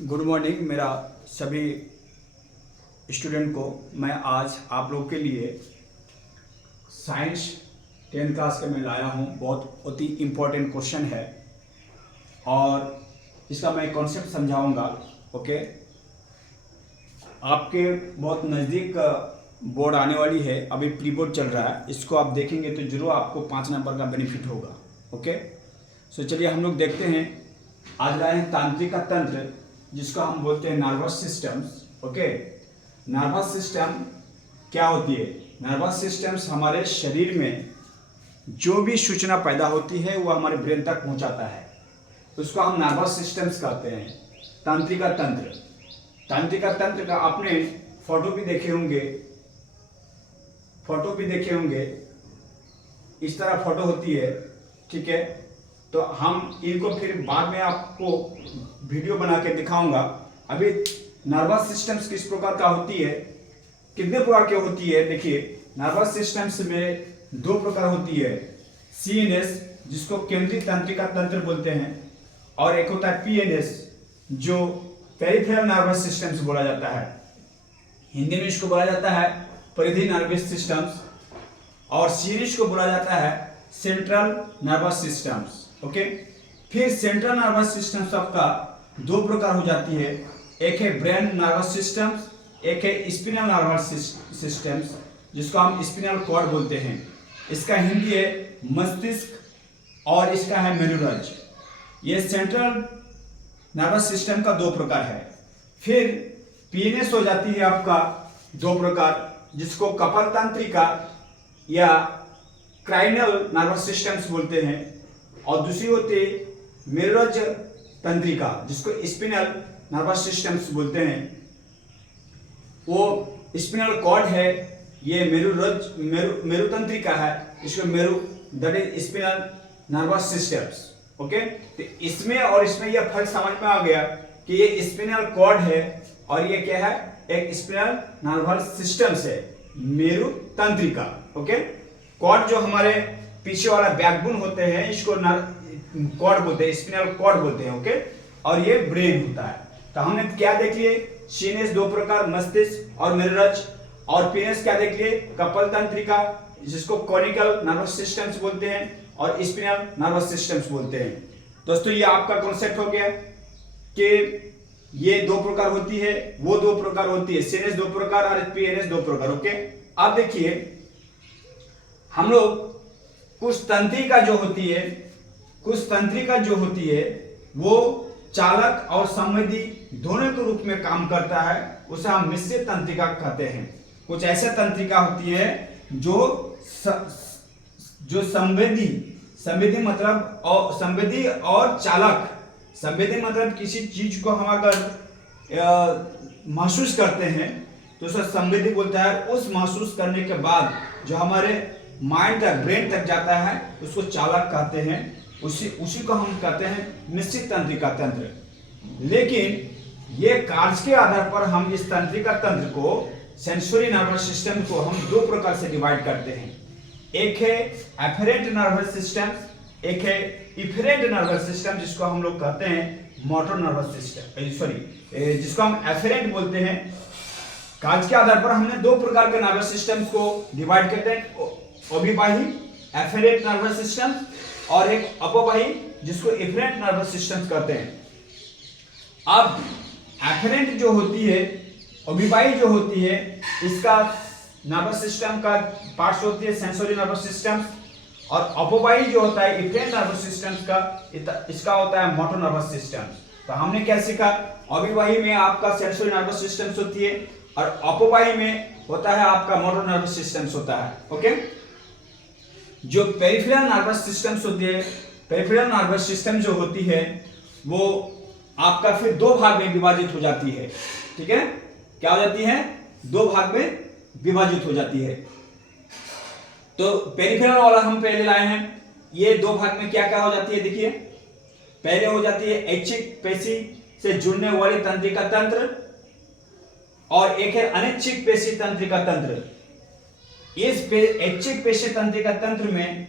Good morning मेरा सभी student को। मैं आज आप लोग के लिए साइंस 10th क्लास के मैं लाया हूँ। बहुत ही इम्पोर्टेंट क्वेश्चन है और इसका मैं कॉन्सेप्ट समझाऊंगा। ओके, आपके बहुत नज़दीक बोर्ड आने वाली है, अभी प्री बोर्ड चल रहा है। इसको आप देखेंगे तो जरूर आपको 5 नंबर का बेनिफिट होगा। ओके, सो चलिए हम लोग देखते हैं। आज लाए हैं तांत्रिक का तंत्र, जिसको हम बोलते हैं nervous systems. Okay, nervous system क्या होती है? नर्वस सिस्टम्स हमारे शरीर में जो भी सूचना पैदा होती है वो हमारे ब्रेन तक पहुंचाता है, उसको हम नर्वस सिस्टम्स कहते हैं। तांत्रिका तंत्र, तांत्रिका तंत्र का आपने फोटो भी देखे होंगे, इस तरह फोटो होती है। ठीक है, तो हम इनको फिर बाद में आपको वीडियो बना के दिखाऊंगा। अभी नर्वस सिस्टम्स किस प्रकार का होती है, कितने प्रकार की होती है, देखिए। नर्वस सिस्टम्स में 2 प्रकार होती है। CNS, जिसको केंद्रीय तंत्रिका तंत्र बोलते हैं, और एक होता है PNS, जो पेरिफेरल नर्वस सिस्टम्स बोला जाता है। हिंदी में इसको बोला जाता है परिधि नर्वस सिस्टम्स, और CNS को बोला जाता है सेंट्रल नर्वस सिस्टम्स। ओके, फिर सेंट्रल नर्वस सिस्टम सबका 2 प्रकार हो जाती है। एक है ब्रेन नर्वस सिस्टम्स, एक है स्पिनल नर्वस सिस्टम्स, जिसको हम स्पिनल कॉर्ड बोलते हैं। इसका हिंदी है मस्तिष्क, और इसका है मेरुरज्ज। ये सेंट्रल नर्वस सिस्टम का 2 प्रकार है। फिर PNS हो जाती है आपका 2 प्रकार, जिसको कपाल तंत्रिका या क्राइनल नर्वस सिस्टम्स बोलते हैं, और दूसरी होती है मेरुरज्ज तंत्रिका, जिसको स्पिनल नर्वस सिस्टम्स बोलते हैं। वो स्पिनल कॉर्ड है, ये मेरुतंत्रिका है, इसको मेरु that is spinal nervous systems. Okay, तो इसमें और इसमें यह फर्क समझ में आ गया कि ये स्पिनल कॉर्ड है और ये क्या है, एक स्पिनल नर्वस सिस्टम्स है, मेरुतंत्रिका। ओके, कॉर्ड जो हमारे पीछे वाला बैकबोन होते हैं, इसको कॉर्ड बोलते हैं, स्पिनल कॉर्ड बोलते हैं। ओके, और ये ब्रेन होता है। तो हमने क्या देख लिए? CNS 2 प्रकार, मस्तिष्क और मेरुरज्ज, और PNS क्या देख लिए? कपाल तंत्रिका, जिसको कॉनिकल नर्वस सिस्टम्स बोलते हैं, और स्पिनल नर्वस सिस्टम्स बोलते हैं। दोस्तों, ये आपका कॉन्सेप्ट हो गया कि ये 2 प्रकार होती है, वो 2 प्रकार होती है, CNS 2 प्रकार और PNS 2 प्रकार। ओके, अब देखिए, हम लोग कुछ तंत्रिका जो होती है वो चालक और संवेदी दोनों के रूप में काम करता है, उसे हम मिश्रित तंत्रिका कहते हैं। कुछ ऐसे तंत्रिका होती है जो संवेदी मतलब और संवेदी और चालक। संवेदी मतलब किसी चीज को हम अगर महसूस करते हैं तो उसे संवेदी बोलता है। उस महसूस करने के बाद जो हमारे माइंड तक, ब्रेन तक जाता है, उसको चालक कहते हैं। उसी को हम कहते हैं मिश्रित तंत्रिका तंत्र। लेकिन ये कार्य के आधार पर हम इस तंत्रिका तंत्र को, सेंसरी नर्वस सिस्टम को, हम 2 प्रकार से डिवाइड करते हैं। एक है एफरेंट नर्वस सिस्टम, एक है इफरेंट नर्वस सिस्टम, जिसको हम लोग कहते हैं मोटर नर्वस सिस्टम, जिसको हम एफरेंट बोलते हैं। कार्य के आधार पर हमने 2 प्रकार के नर्वस सिस्टम्स को डिवाइड करते हैं, अभिवाही एफरेंट नर्वस सिस्टम, और एक अपवाही, जिसको इफरेंट नर्वस सिस्टम कहते हैं। अब एफरेंट जो होती है, अभिवाही जो होती है, इसका नर्वस सिस्टम का पार्ट्स होती है सेंसरी नर्वस सिस्टम, और अपवाही जो होता है इफरेंट नर्वस सिस्टम का, इसका होता है मोटर नर्वस सिस्टम। तो हमने क्या सीखा? अभिवाही में आपका सेंसरी नर्वस सिस्टम होती है, और अपवाही में होता है आपका मोटर नर्वस सिस्टम होता है। ओके, जो पेरिफेरल नर्वस सिस्टम्स होती है, पेरिफेरल नर्वस सिस्टम जो होती है वो आपका फिर 2 भाग में विभाजित हो जाती है। ठीक है, क्या हो जाती है? 2 भाग में विभाजित हो जाती है। तो पेरिफेरल वाला हम पहले लाए हैं। ये 2 भाग में क्या क्या हो जाती है, देखिए। पहले हो जाती है ऐच्छिक पेशी से जुड़ने वाली तंत्रिका तंत्र, और एक है अनैच्छिक पेशी तंत्रिका तंत्र। इस ऐच्छिक पेशी तंत्रिका तंत्र में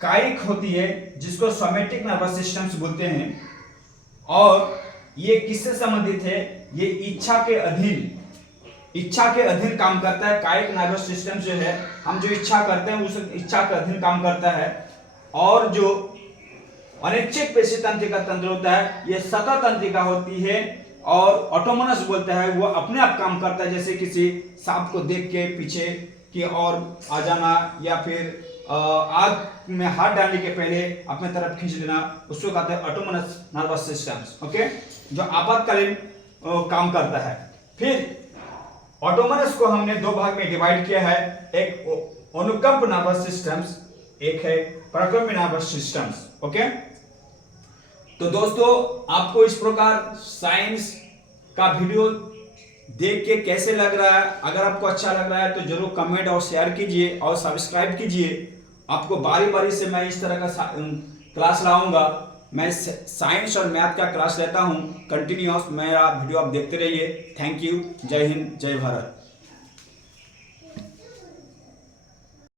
कायिक होती है, जिसको सोमैटिक नर्वस सिस्टम्स बोलते हैं, और ये किससे संबंधित है? ये इच्छा के अधीन काम करता है। कायिक नर्वस सिस्टम जो है, हम जो इच्छा करते हैं उस इच्छा के अधीन काम करता है। और जो अनैच्छिक पेशी तंत्रिका तंत्र होता है, ये सतह तंत्रिका होती है और ऑटोनोमस बोलता है, वो अपने आप काम करता है। जैसे किसी सांप को देख के पीछे की ओर आ जाना या फिर आग में हाथ डालने के पहले अपने तरफ खींच लेना, उसको कहते हैं ऑटोनोमस नर्वस सिस्टम्स। ओके, जो आपातकालीन काम करता है। फिर ऑटोनोमस को हमने दो भाग में डिवाइड किया है, एक अनुकंप नर्वस सिस्टम्स, एक है प्रकम्प नर्वस सिस्टम्स। ओके, तो दोस्तों आपको इस प्रकार साइंस का वीडियो देख के कैसे लग रहा है? अगर आपको अच्छा लग रहा है तो जरूर कमेंट और शेयर कीजिए और सब्सक्राइब कीजिए। आपको बारी बारी से मैं इस तरह का क्लास लाऊंगा। मैं साइंस और मैथ का क्लास लेता हूं कंटिन्यूअस। मेरा वीडियो आप देखते रहिए। Thank you. जय हिंद, जय भारत।